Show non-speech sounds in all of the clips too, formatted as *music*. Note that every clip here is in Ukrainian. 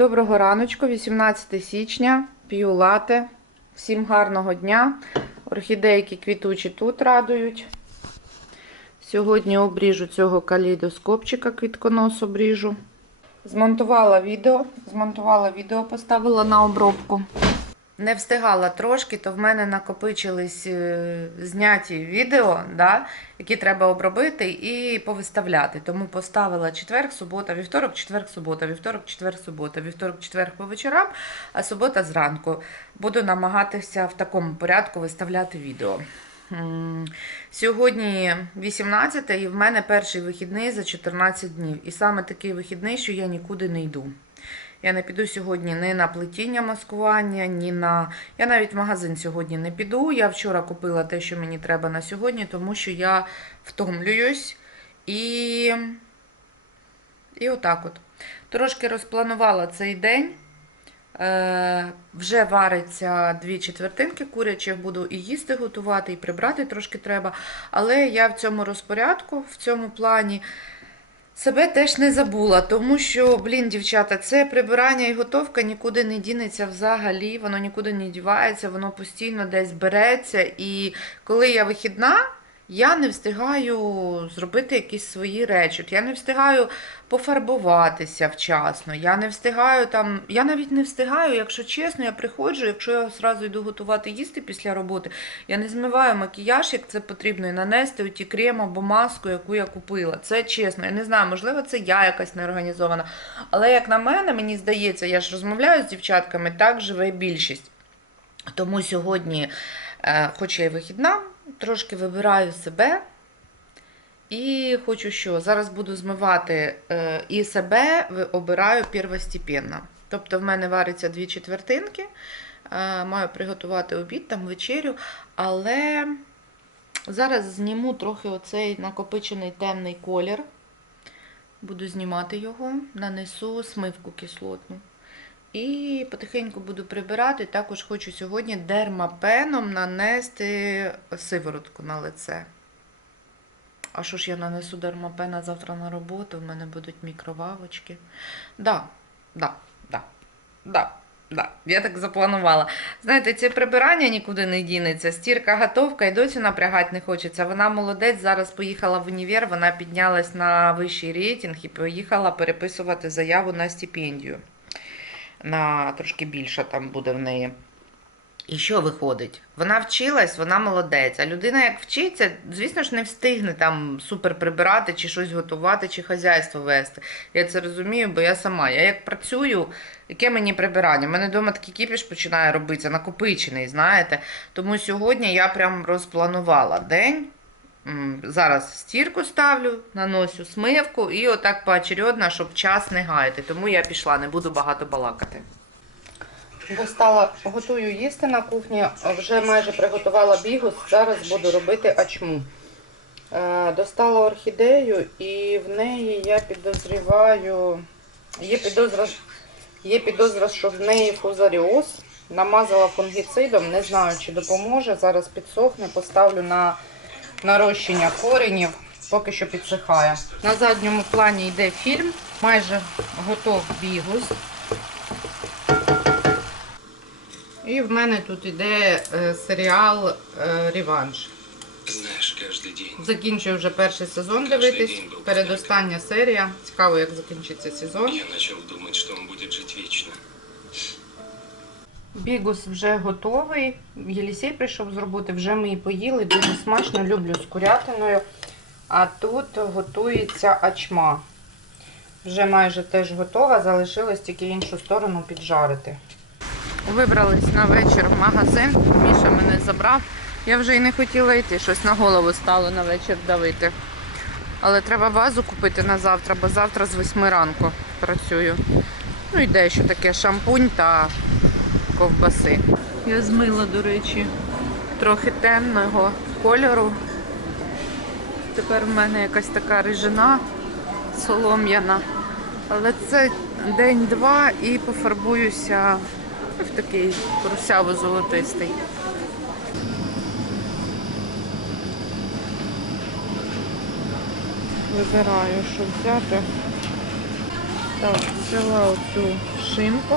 Доброго раночку, 18 січня, п'ю лате. Всім гарного дня. Орхідейки квітучі тут радують. Сьогодні обріжу цього калейдоскопчика, квітконос обріжу. Змонтувала відео, змонтувала відео, поставила на обробку. Не встигала трошки, то в мене накопичились е, зняті відео, да, які треба обробити і повиставляти. Тому поставила четверг, субота, вівторок, четверг, субота, вівторок, четверг, субота, вівторок, четверг по вечорам, а субота зранку. Буду намагатися в такому порядку виставляти відео. Сьогодні 18 і в мене перший вихідний за 14 днів. І саме такий вихідний, що я нікуди не йду. Я не піду сьогодні ні на плетіння маскування, ні на. Я навіть в магазин сьогодні не піду. Я вчора купила те, що мені треба на сьогодні, тому що я втомлююсь і. І отак от. Трошки розпланувала цей день. Е, вже вариться дві четвертинки курячих, буду і їсти готувати, і прибрати трошки треба. Але я в цьому розпорядку, в цьому плані себе теж не забула, тому що, блін, дівчата, це прибирання і готовка нікуди не дінеться взагалі, воно нікуди не дівається, воно постійно десь береться. І коли я вихідна, я не встигаю зробити якісь свої речі. Я не встигаю пофарбуватися вчасно. Я не встигаю там. Я навіть не встигаю, якщо чесно, я приходжу, якщо я одразу йду готувати їсти після роботи, я не змиваю макіяж, як це потрібно, і нанести оті крем або маску, яку я купила. Це чесно. Я не знаю, можливо, це я якась неорганізована. Але як на мене, мені здається, я ж розмовляю з дівчатками, так живе більшість. Тому сьогодні, е, хоч я і вихідна, трошки вибираю себе. І хочу що? Зараз буду змивати е, і себе обираю первостепенно. Тобто в мене вариться дві четвертинки, е, маю приготувати обід, там вечерю, але зараз зніму трохи оцей накопичений темний колір. Буду знімати його, нанесу смивку кислотну. І потихеньку буду прибирати. Також хочу сьогодні дермапеном нанести сиворотку на лице. А що ж я нанесу дермапена завтра на роботу? В мене будуть мікровавочки. Да, да, да, да, да. Я так запланувала. Знаєте, це прибирання нікуди не дінеться. Стірка готовка і досі напрягати не хочеться. Вона молодець, зараз поїхала в універ, вона піднялась на вищий рейтинг і поїхала переписувати заяву на стипендію. На трошки більше там буде в неї. І що виходить? Вона вчилась, вона молодець. А людина, як вчиться, звісно ж, не встигне там супер прибирати, чи щось готувати, чи хазяйство вести. Я це розумію, бо я сама. Я як працюю, яке мені прибирання? У мене вдома такий кіпіш починає робитися, накопичений, знаєте. Тому сьогодні я прям розпланувала день. Зараз стірку ставлю, наносю смивку і отак поочередно, щоб час не гаяти. Тому я пішла, не буду багато балакати. Достала, готую їсти на кухні, вже майже приготувала бігус, зараз буду робити ачму. Е, достала орхідею і в неї я підозріваю, є підозра, є підозра, що в неї фузаріоз. Намазала фунгіцидом, не знаю, чи допоможе. Зараз підсохне, поставлю на нарощення коренів, поки що підсихає. На задньому плані йде фільм, майже готов бігус. І в мене тут іде е, серіал е, Реванш. День. Закінчую вже перший сезон дивитись. Передостання серія. Цікаво, як закінчиться сезон. Я что он будет жить вечно. Бігус вже готовий. Єлісей прийшов з роботи, вже ми і поїли. Дуже смачно, люблю з курятиною. А тут готується ачма. Вже майже теж готова, залишилось тільки іншу сторону піджарити. Вибрались на вечір в магазин. Міша мене забрав. Я вже і не хотіла йти, щось на голову стало на вечір давити. Але треба вазу купити на завтра, бо завтра з 8 ранку працюю. Ну і дещо таке шампунь та ковбаси. Я змила, до речі, трохи темного кольору. Тепер в мене якась така рижина солом'яна. Але це день-два і пофарбуюся в такий русяво-золотистий. Вибираю, що взяти. Так, взяла оцю шинку.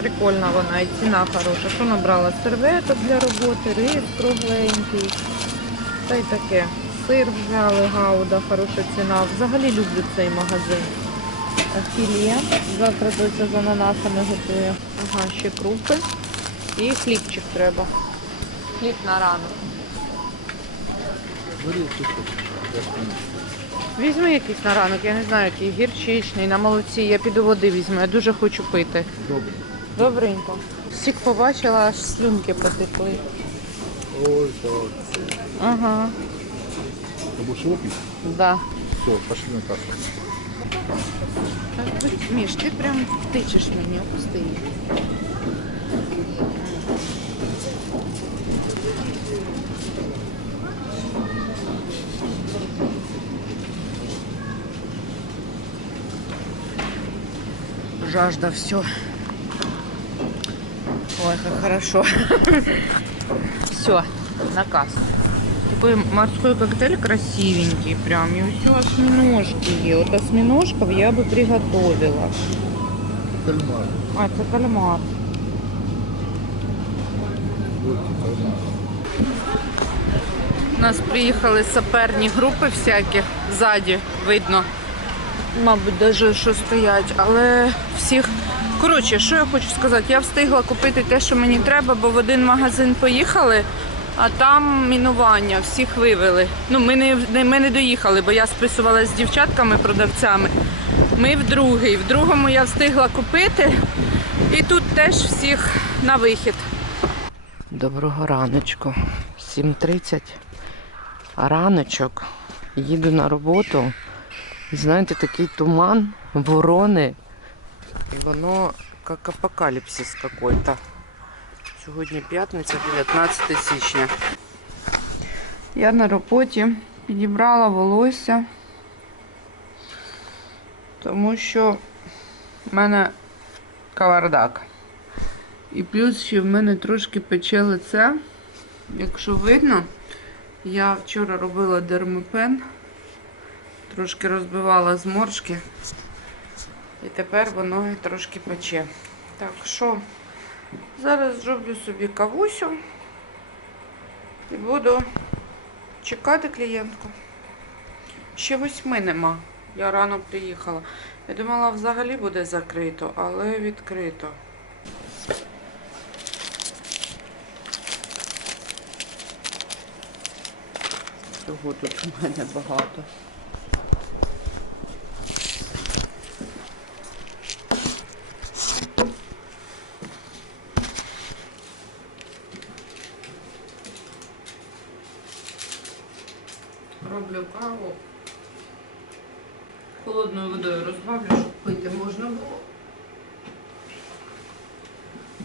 Прикольна вона і ціна хороша. Що набрала? Серветок для роботи, рис кругленький. Та й таке. Сир взяли, гауда, хороша ціна. Взагалі люблю цей магазин. Філе. Завтра доця з ананасами готує. Ага, ще крупи. І хлібчик треба. Хліб на ранок. Візьми якийсь на ранок, я не знаю, який гірчичний, на молоці. Я піду води візьму, я дуже хочу пити. Добре. Добренько. Всіх побачила, аж слюнки потекли. Ой, так. Ага, Ты будешь его пить? да. Все, пошли на кассу. Міш, ти прям тичеш мені, опусти її. Жажда, все. Ой, как хорошо. *laughs* Все, на кассу. Такой морской коктейль красивенький прям. И все осьминожки. Вот осьминожков я бы приготовила. Кальмар. А, це кальмар. У нас приїхали саперні групи всякі ззаді, видно. Мабуть, навіть що стоять, але всіх. Коротше, що я хочу сказати, я встигла купити те, що мені треба, бо в один магазин поїхали, а там мінування, всіх вивели. Ну, ми не, не- ми не доїхали, бо я списувалася з дівчатками-продавцями. Ми в другий. В другому я встигла купити, і тут теж всіх на вихід. Доброго раночку. 7.30. Раночок. Їду на роботу. Знаєте, такий туман, ворони. І воно як апокаліпсис какой-то. Сьогодні п'ятниця, 19 січня. Я на роботі підібрала волосся, тому що в мене кавардак. І плюс ще в мене трошки пече лице. Якщо видно, я вчора робила дермопен, трошки розбивала зморшки. І тепер воно трошки пече. Так що, зараз зроблю собі кавусю і буду чекати клієнтку. Ще восьми нема. Я рано приїхала. Я думала, взагалі буде закрито, але відкрито. Всього тут у мене багато. Роблю каву. Холодною водою розбавлю, щоб пити можна було.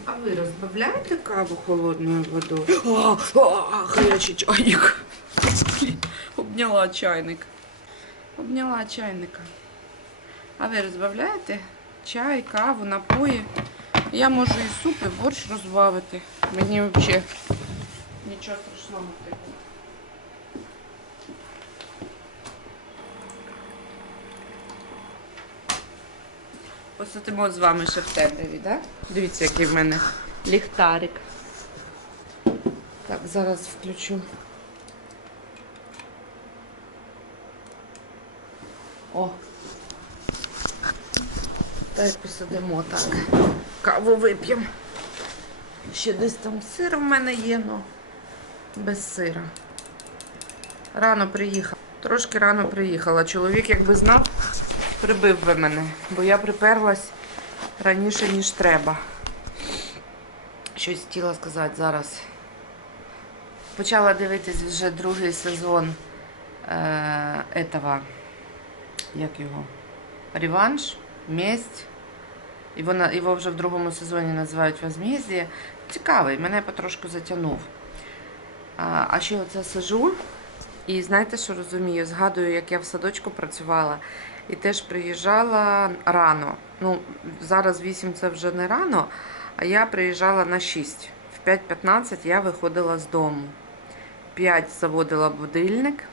А ви розбавляєте каву холодною водою? А, а, гарячий чайник. Обняла чайник. Обняла чайника. А ви розбавляєте чай, каву, напої? Я можу і суп, і борщ розбавити. Мені взагалі нічого страшного типу. Посидимо з вами ще в темряві, так? Дивіться, який в мене ліхтарик. Так, зараз включу. О. Та й посидимо так. Каву вип'ємо. Ще десь там сир в мене є, ну без сира. Рано приїхала. Трошки рано приїхала. Чоловік, якби знав, прибив би мене, бо я приперлась раніше, ніж треба. Щось хотіла сказати зараз. Почала дивитись вже другий сезон е, этого, як його? Реванш, месть. Вона, його вже в другому сезоні називають Возмездіє. Цікавий, мене потрошку затягнув. А, а ще оце сижу і знаєте, що розумію? Згадую, як я в садочку працювала і теж приїжджала рано. Ну, зараз 8 це вже не рано, а я приїжджала на 6. В 5.15 я виходила з дому. 5 заводила будильник.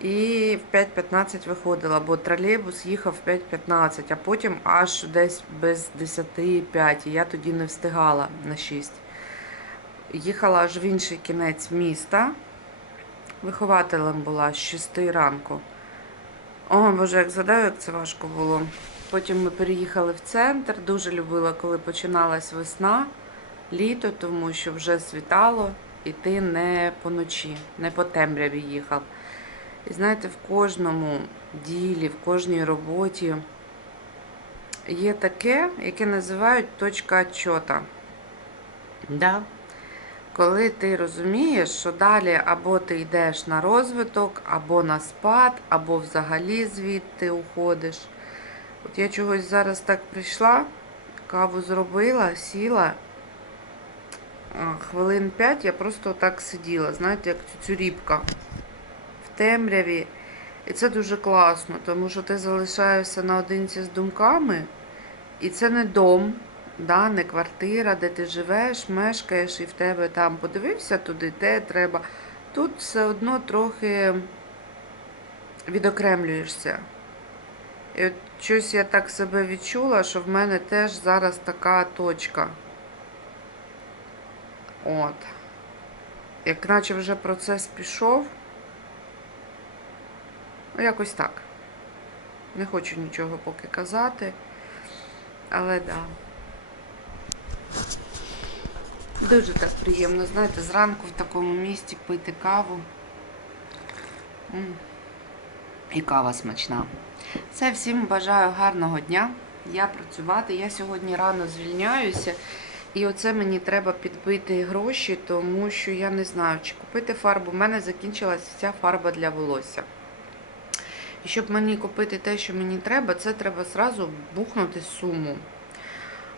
І в 5.15 виходила, бо тролейбус їхав в 5.15, а потім аж десь без 10.05. І я тоді не встигала на 6. Їхала аж в інший кінець міста. Вихователем була з 6 ранку. О, Боже, як згадаю, як це важко було. Потім ми переїхали в центр. Дуже любила, коли починалась весна, літо, тому що вже світало, і ти не по ночі, не по темряві їхав. І знаєте, в кожному ділі, в кожній роботі є таке, яке називають точка отчота. Да? Коли ти розумієш, що далі або ти йдеш на розвиток, або на спад, або взагалі звідти уходиш. От я чогось зараз так прийшла, каву зробила, сіла. Хвилин п'ять я просто так сиділа, знаєте, як цюцюріпка в темряві. І це дуже класно, тому що ти залишаєшся наодинці з думками, і це не дом, да, не квартира, де ти живеш, мешкаєш, і в тебе там подивився туди, де треба. Тут все одно трохи відокремлюєшся. І от щось я так себе відчула, що в мене теж зараз така точка. От. Як наче вже процес пішов. Ну, якось так. Не хочу нічого поки казати. Але да. Дуже так приємно, знаєте, зранку в такому місті пити каву. І кава смачна. Все, всім бажаю гарного дня. Я працювати. Я сьогодні рано звільняюся. І оце мені треба підбити гроші, тому що я не знаю, чи купити фарбу. У мене закінчилась вся фарба для волосся. І щоб мені купити те, що мені треба, це треба зразу бухнути суму.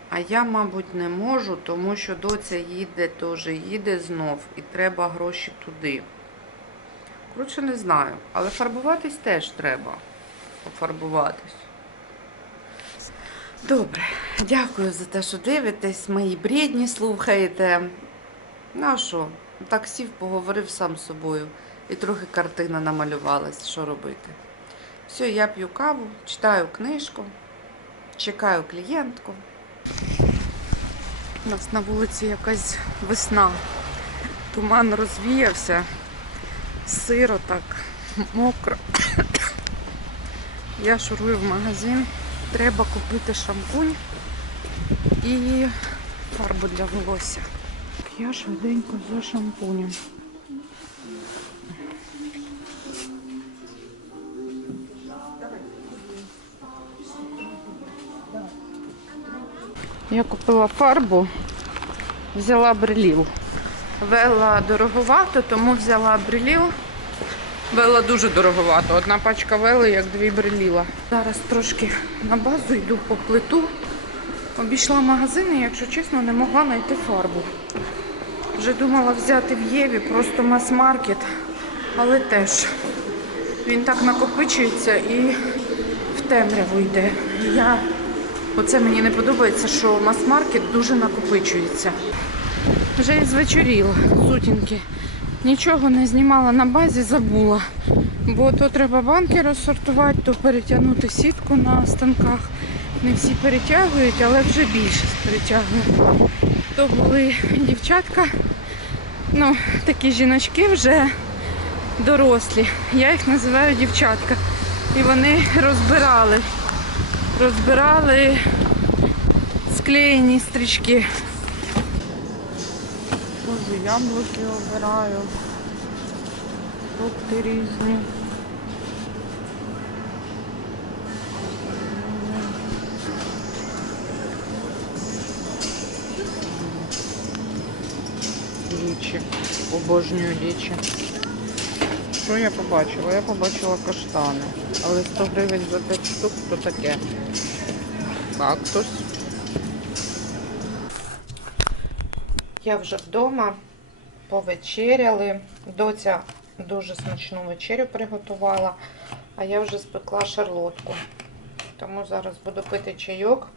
А я, мабуть, не можу, тому що доця їде теж, їде знов, і треба гроші туди. Коротше, не знаю. Але фарбуватись теж треба. Пофарбуватись. Добре, дякую за те, що дивитесь, мої брідні слухаєте. Ну а що, так сів, поговорив сам з собою. І трохи картина намалювалась, що робити. Все, я п'ю каву, читаю книжку, чекаю клієнтку. У нас на вулиці якась весна. Туман розвіявся, сиро так, мокро. Я шурую в магазин. Треба купити шампунь і фарбу для волосся. Я швиденько за шампунем. Я купила фарбу, взяла бреліл. Вела дороговато, тому взяла бреліл. Вела дуже дороговато. Одна пачка вели, як дві бреліла. Зараз трошки на базу йду по плиту. Обійшла магазини, якщо чесно, не могла знайти фарбу. Вже думала взяти в Єві просто мас-маркет, але теж він так накопичується і в темряву йде. Я... Оце мені не подобається, що мас-маркет дуже накопичується. Вже і звечоріла сутінки. Нічого не знімала на базі, забула. Бо то треба банки розсортувати, то перетягнути сітку на станках. Не всі перетягують, але вже більшість перетягує. То були дівчатка, ну, такі жіночки вже дорослі. Я їх називаю дівчатка. І вони розбирали. Розбирали склеєні стрічки. Боже, яблуки обираю. Фрукти різні. Лічі. Обожнюю лічі. Що я побачила? Я побачила каштани. Але 100 гривень за 5 штук то таке. Кактус. Я вже вдома повечеряли. Доця дуже смачну вечерю приготувала, а я вже спекла шарлотку. Тому зараз буду пити чайок.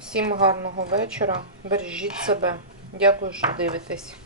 Всім гарного вечора. Бережіть себе. Дякую, що дивитесь.